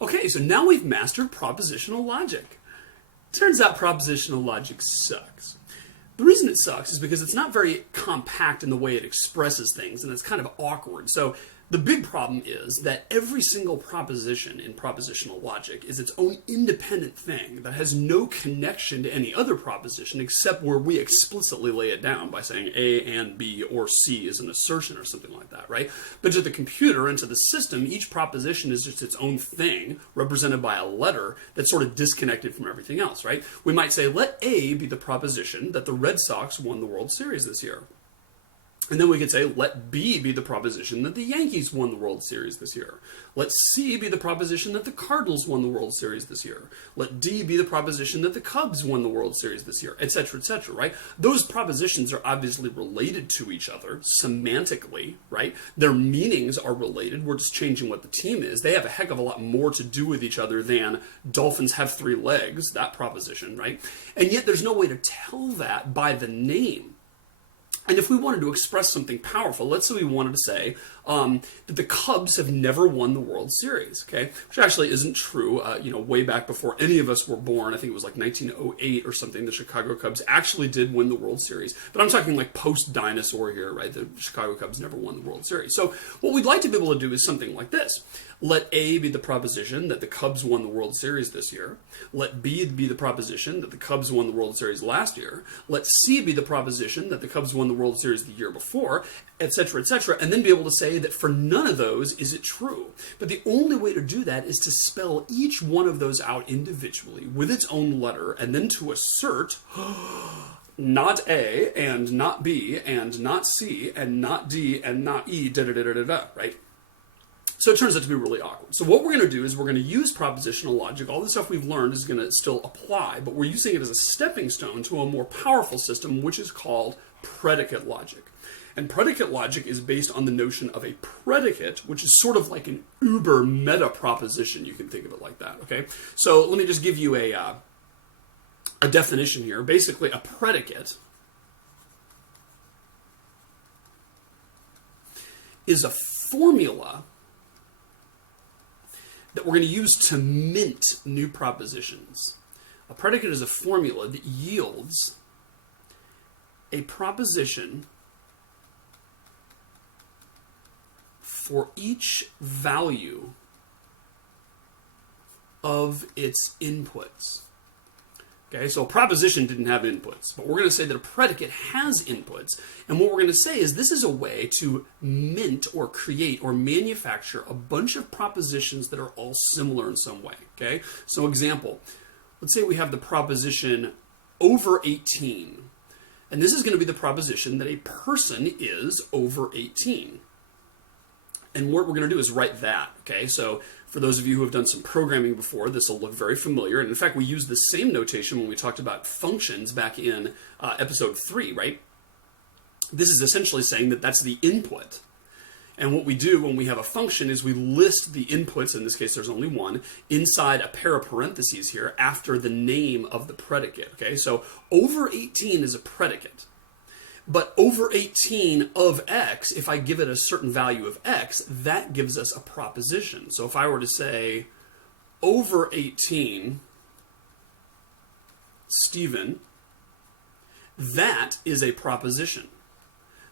Okay, so now we've mastered propositional logic. Turns out propositional logic sucks. The reason it sucks is because it's not very compact in the way it expresses things, and it's kind of awkward. So the big problem is that every single proposition in propositional logic is its own independent thing that has no connection to any other proposition except where we explicitly lay it down by saying A and B or C is an assertion or something like that, right? But to the computer and to the system, each proposition is just its own thing represented by a letter that's sort of disconnected from everything else, right? We might say, let A be the proposition that the Red Sox won the World Series this year. And then we could say, let B be the proposition that the Yankees won the World Series this year. Let C be the proposition that the Cardinals won the World Series this year. Let D be the proposition that the Cubs won the World Series this year, etc., right? Those propositions are obviously related to each other semantically, right? Their meanings are related. We're just changing what the team is. They have a heck of a lot more to do with each other than dolphins have 3 legs, that proposition, right? And yet there's no way to tell that by the name. And if we wanted to express something powerful, let's say we wanted to say that the Cubs have never won the World Series, okay? Which actually isn't true. Way back before any of us were born, I think it was like 1908 or something, the Chicago Cubs actually did win the World Series. But I'm talking like post-dinosaur here, right? The Chicago Cubs never won the World Series. So what we'd like to be able to do is something like this. Let A be the proposition that the Cubs won the World Series this year. Let B be the proposition that the Cubs won the World Series last year. Let C be the proposition that the Cubs won the World Series the year before, etc., and then be able to say that for none of those is it true. But the only way to do that is to spell each one of those out individually with its own letter, and then to assert not A, and not B, and not C, and not D, and not E, right? So it turns out to be really awkward. So what we're going to do is we're going to use propositional logic. All the stuff we've learned is going to still apply, but we're using it as a stepping stone to a more powerful system, which is called predicate logic. And predicate logic is based on the notion of a predicate, which is sort of like an uber meta proposition. You can think of it like that, okay? So let me just give you a definition here. Basically, a predicate is a formula that we're going to use to mint new propositions. A predicate is a formula that yields a proposition for each value of its inputs. Okay, so a proposition didn't have inputs, but we're going to say that a predicate has inputs, and what we're going to say is this is a way to mint or create or manufacture a bunch of propositions that are all similar in some way. Okay, so example, let's say we have the proposition over 18, and this is going to be the proposition that a person is over 18. And what we're going to do is write that, okay? So for those of you who have done some programming before, this will look very familiar. And in fact, we used the same notation when we talked about functions back in episode 3, right? This is essentially saying that that's the input. And what we do when we have a function is we list the inputs, in this case there's only one, inside a pair of parentheses here after the name of the predicate, okay? So over 18 is a predicate. But over 18 of x, if I give it a certain value of x, that gives us a proposition. So if I were to say, over 18, Stephen, that is a proposition.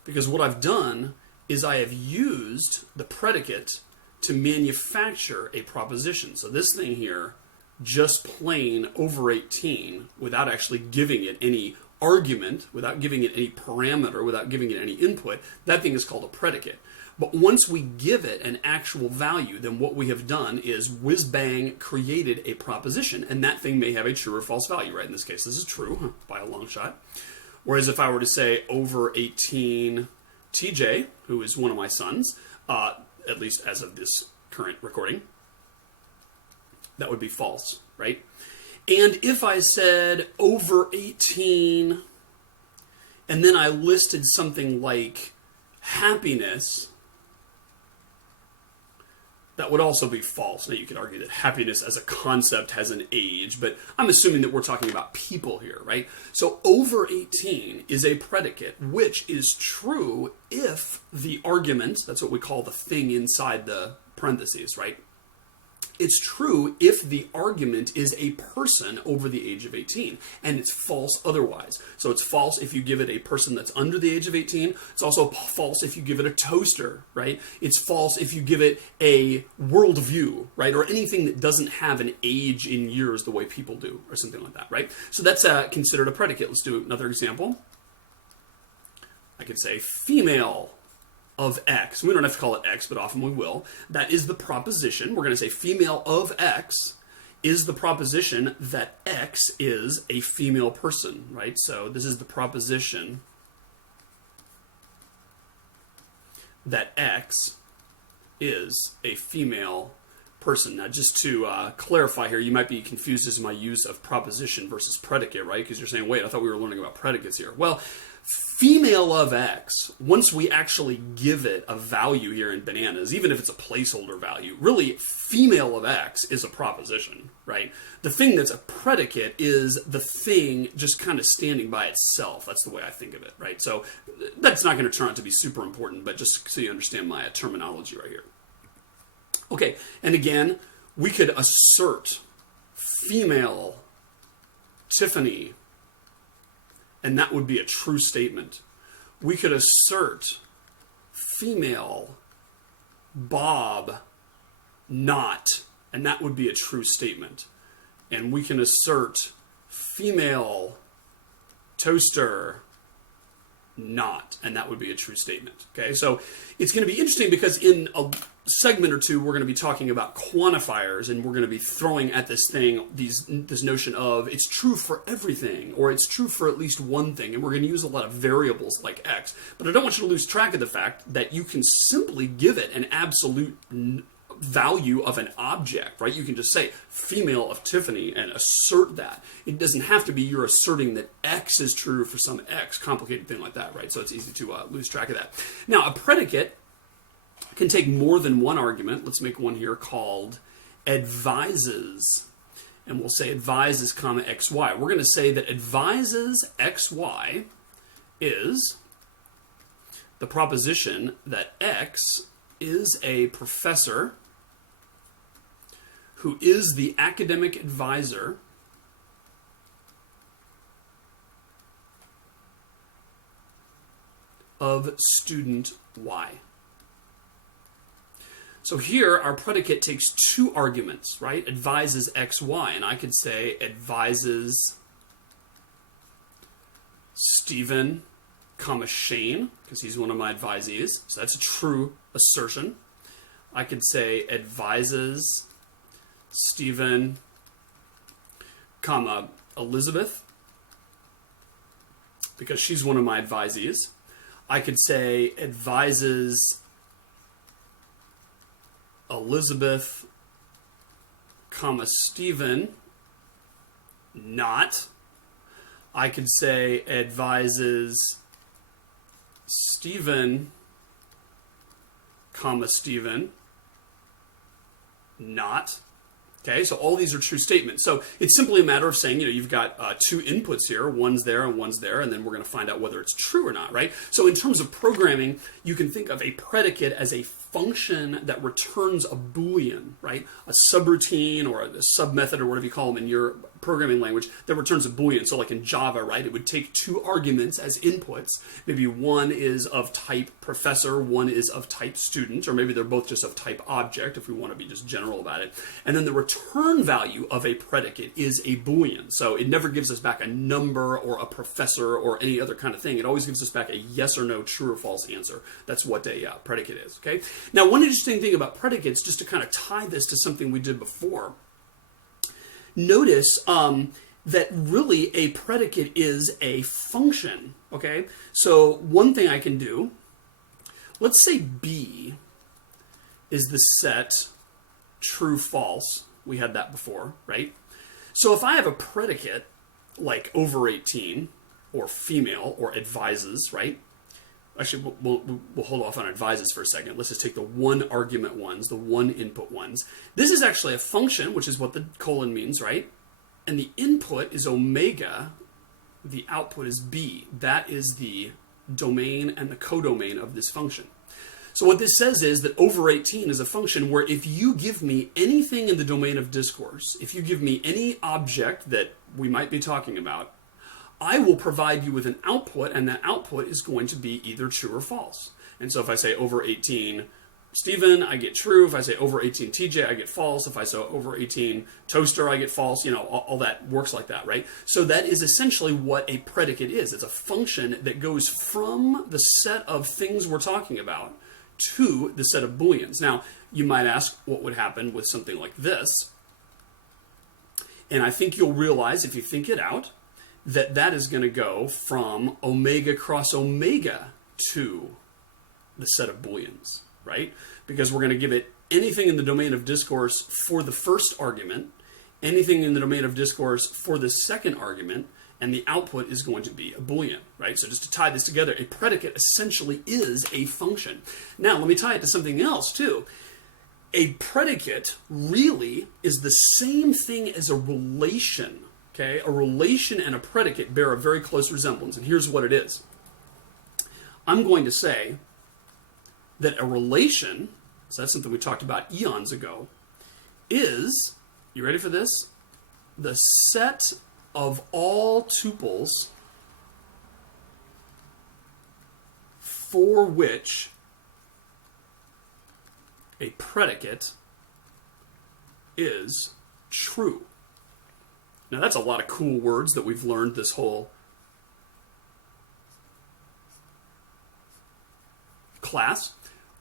Because what I've done is I have used the predicate to manufacture a proposition. So this thing here, just plain over 18, without actually giving it any argument, without giving it any parameter, without giving it any input, that thing is called a predicate. But once we give it an actual value, then what we have done is whiz-bang created a proposition, and that thing may have a true or false value, right? In this case, this is true by a long shot. Whereas if I were to say over 18 TJ, who is one of my sons, at least as of this current recording, that would be false, right? And if I said over 18, and then I listed something like happiness, that would also be false. Now you could argue that happiness as a concept has an age, but I'm assuming that we're talking about people here, right? So over 18 is a predicate, which is true if the argument, that's what we call the thing inside the parentheses, right? It's true if the argument is a person over the age of 18, and it's false otherwise. So it's false if you give it a person that's under the age of 18. It's also false if you give it a toaster, right? It's false if you give it a worldview, right? Or anything that doesn't have an age in years the way people do, or something like that, right? So that's considered a predicate. Let's do another example. I could say female of X. We don't have to call it X, but often we will. That is the proposition. We're going to say female of X is the proposition that X is a female person, right? So this is the proposition that X is a female person. Now, just to clarify here, you might be confused as to my use of proposition versus predicate, right? Because you're saying, wait, I thought we were learning about predicates here. Well, female of X, once we actually give it a value here in bananas, even if it's a placeholder value, really female of X is a proposition, right? The thing that's a predicate is the thing just kind of standing by itself. That's the way I think of it, right? So that's not going to turn out to be super important, but just so you understand my terminology right here. Okay, and again, we could assert female Tiffany, and that would be a true statement. We could assert female Bob not, and that would be a true statement. And we can assert female toaster not, and that would be a true statement. Okay, so it's going to be interesting because in a segment or two we're going to be talking about quantifiers, and we're going to be throwing at this thing this notion of it's true for everything, or it's true for at least one thing, and we're going to use a lot of variables like X. But I don't want you to lose track of the fact that you can simply give it an absolute value of an object, right? You can just say female of Tiffany and assert that. It doesn't have to be you're asserting that X is true for some X, complicated thing like that, right? So it's easy to lose track of that. Now, a predicate can take more than one argument. Let's make one here called advises. And we'll say advises, comma, XY. We're going to say that advises XY is the proposition that X is a professor who is the academic advisor of student Y. So here, our predicate takes two arguments, right? Advises XY, and I could say advises Stephen, comma, Shane, because he's one of my advisees. So that's a true assertion. I could say advises Stephen, comma, Elizabeth, because she's one of my advisees. I could say advises Elizabeth, comma, Stephen, not. I could say advises Stephen, comma, Stephen, not. Okay, so all these are true statements. So it's simply a matter of saying, you've got two inputs here, one's there and one's there, and then we're going to find out whether it's true or not, right? So in terms of programming, you can think of a predicate as a function that returns a Boolean, right? A subroutine or a submethod or whatever you call them in your programming language that returns a Boolean. So like in Java, right, it would take two arguments as inputs. Maybe one is of type professor, one is of type student, or maybe they're both just of type object if we want to be just general about it. And then the return value of a predicate is a Boolean. So it never gives us back a number or a professor or any other kind of thing. It always gives us back a yes or no, true or false answer. That's what a predicate is, okay? Now, one interesting thing about predicates, just to kind of tie this to something we did before, notice that really a predicate is a function, okay? So one thing I can do, let's say B is the set true, false. We had that before, right? So if I have a predicate like over 18 or female or advises, right? Actually, we'll hold off on advises for a second. Let's just take the one argument ones, the one input ones. This is actually a function, which is what the colon means, right? And the input is omega. The output is B. That is the domain and the codomain of this function. So what this says is that over 18 is a function where if you give me anything in the domain of discourse, if you give me any object that we might be talking about, I will provide you with an output, and that output is going to be either true or false. And so if I say over 18 Stephen, I get true. If I say over 18 TJ, I get false. If I say over 18 toaster, I get false. You know, all that works like that, right? So that is essentially what a predicate is. It's a function that goes from the set of things we're talking about to the set of Booleans. Now, you might ask what would happen with something like this. And I think you'll realize, if you think it out, that that is going to go from omega cross omega to the set of Booleans, right? Because we're going to give it anything in the domain of discourse for the first argument, anything in the domain of discourse for the second argument, and the output is going to be a Boolean, right? So just to tie this together, a predicate essentially is a function. Now, let me tie it to something else, too. A predicate really is the same thing as a relation, okay? A relation and a predicate bear a very close resemblance, and here's what it is. I'm going to say that a relation, so that's something we talked about eons ago, is, you ready for this? The set of all tuples for which a predicate is true. Now that's a lot of cool words that we've learned this whole class.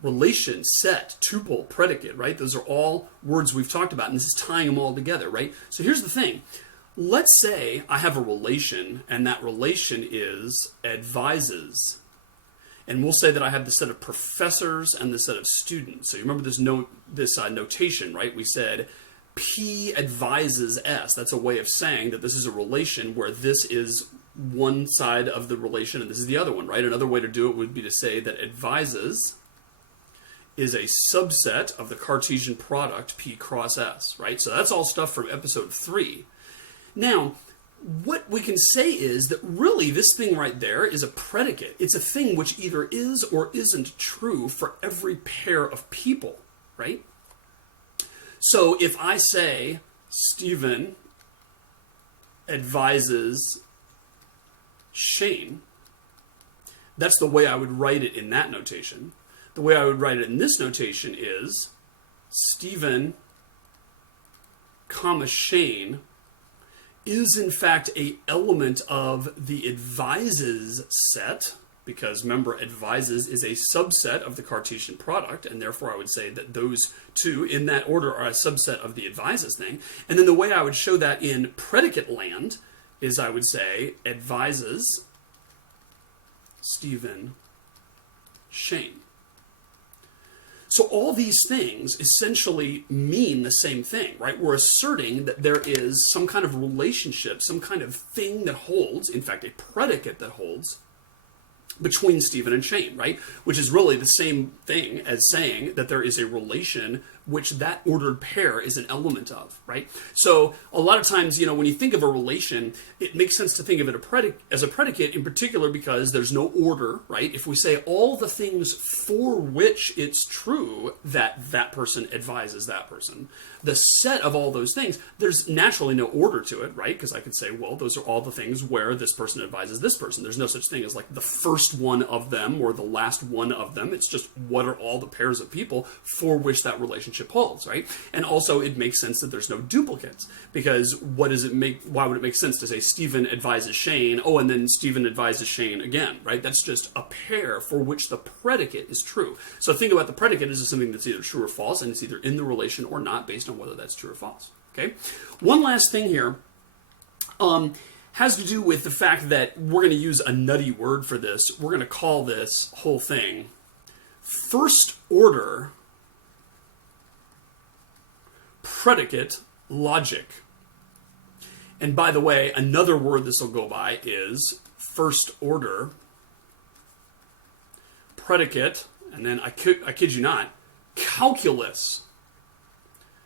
Relation, set, tuple, predicate, right? Those are all words we've talked about, and this is tying them all together, right? So here's the thing. Let's say I have a relation, and that relation is advises. And we'll say that I have the set of professors and the set of students. So you remember this notation, right? We said P advises S. That's a way of saying that this is a relation where this is one side of the relation and this is the other one, right? Another way to do it would be to say that advises is a subset of the Cartesian product P cross S, right? So that's all stuff from episode 3. Now, what we can say is that really this thing right there is a predicate. It's a thing which either is or isn't true for every pair of people, right? So if I say Stephen advises Shane, that's the way I would write it in that notation. The way I would write it in this notation is Stephen, comma, Shane is in fact a element of the advises set, because remember, advises is a subset of the Cartesian product, and therefore I would say that those two in that order are a subset of the advises thing. And then the way I would show that in predicate land is I would say advises Stephen Shane. So all these things essentially mean the same thing, right? We're asserting that there is some kind of relationship, some kind of thing that holds, in fact, a predicate that holds between Stephen and Shane, right? Which is really the same thing as saying that there is a relation which that ordered pair is an element of, right? So a lot of times, you know, when you think of a relation, it makes sense to think of it as a predicate in particular because there's no order, right? If we say all the things for which it's true that that person advises that person, the set of all those things, there's naturally no order to it, right? Because I could say, well, those are all the things where this person advises this person. There's no such thing as like the first one of them or the last one of them. It's just what are all the pairs of people for which that relationship holds, right? And also it makes sense that there's no duplicates, because why would it make sense to say Stephen advises Shane, oh, and then Stephen advises Shane again, right? That's just a pair for which the predicate is true. So think about the predicate as something that's either true or false, and it's either in the relation or not based on whether that's true or false, okay? One last thing here has to do with the fact that we're going to use a nutty word for this. We're going to call this whole thing first order predicate logic. And by the way, another word this will go by is first order predicate, and then I kid you not, calculus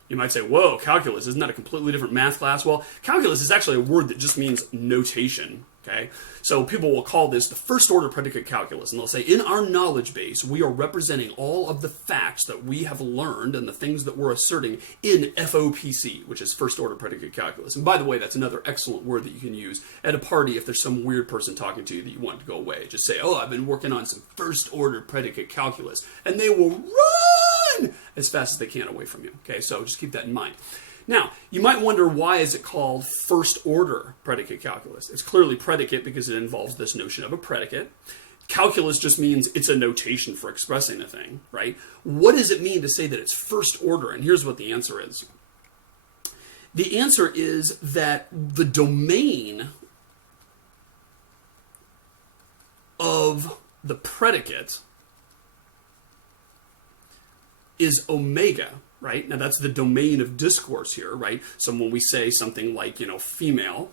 You might say, whoa, calculus, isn't that a completely different math class? Well, calculus is actually a word that just means notation, okay? So people will call this the first order predicate calculus, and they'll say, in our knowledge base, we are representing all of the facts that we have learned and the things that we're asserting in FOPC, which is first order predicate calculus. And by the way, that's another excellent word that you can use at a party if there's some weird person talking to you that you want to go away. Just say, oh, I've been working on some first order predicate calculus, and they will run as fast as they can away from you, okay? So just keep that in mind. Now, you might wonder, why is it called first order predicate calculus? It's clearly predicate because it involves this notion of a predicate. Calculus just means it's a notation for expressing a thing, right? What does it mean to say that it's first order? And here's what the answer is. The answer is that the domain of the predicate is omega, right? Now that's the domain of discourse here, right? So when we say something like, female,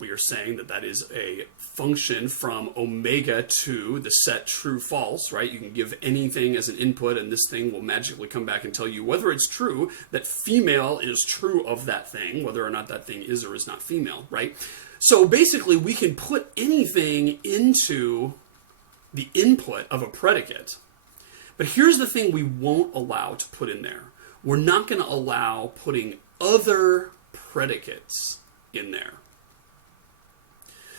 we are saying that that is a function from omega to the set true false, right? You can give anything as an input and this thing will magically come back and tell you whether it's true that female is true of that thing, whether or not that thing is or is not female, right? So basically we can put anything into the input of a predicate. But here's the thing we won't allow to put in there. We're not going to allow putting other predicates in there.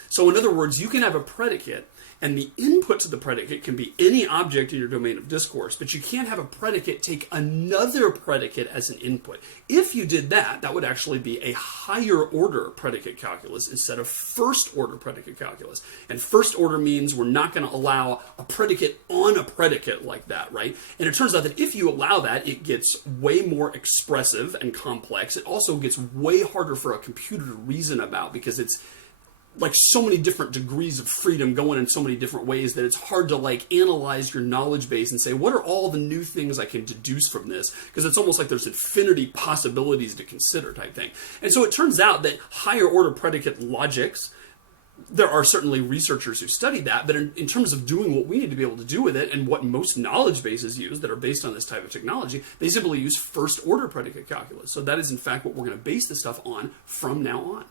So in other words, you can have a predicate, and the input to the predicate can be any object in your domain of discourse, but you can't have a predicate take another predicate as an input. If you did that, that would actually be a higher order predicate calculus instead of first order predicate calculus. And first order means we're not going to allow a predicate on a predicate like that, right? And it turns out that if you allow that, it gets way more expressive and complex. It also gets way harder for a computer to reason about because it's like so many different degrees of freedom going in so many different ways that it's hard to like analyze your knowledge base and say, what are all the new things I can deduce from this? Because it's almost like there's infinity possibilities to consider type thing. And so it turns out that higher order predicate logics, there are certainly researchers who study that, but in terms of doing what we need to be able to do with it and what most knowledge bases use that are based on this type of technology, they simply use first order predicate calculus. So that is in fact what we're going to base this stuff on from now on.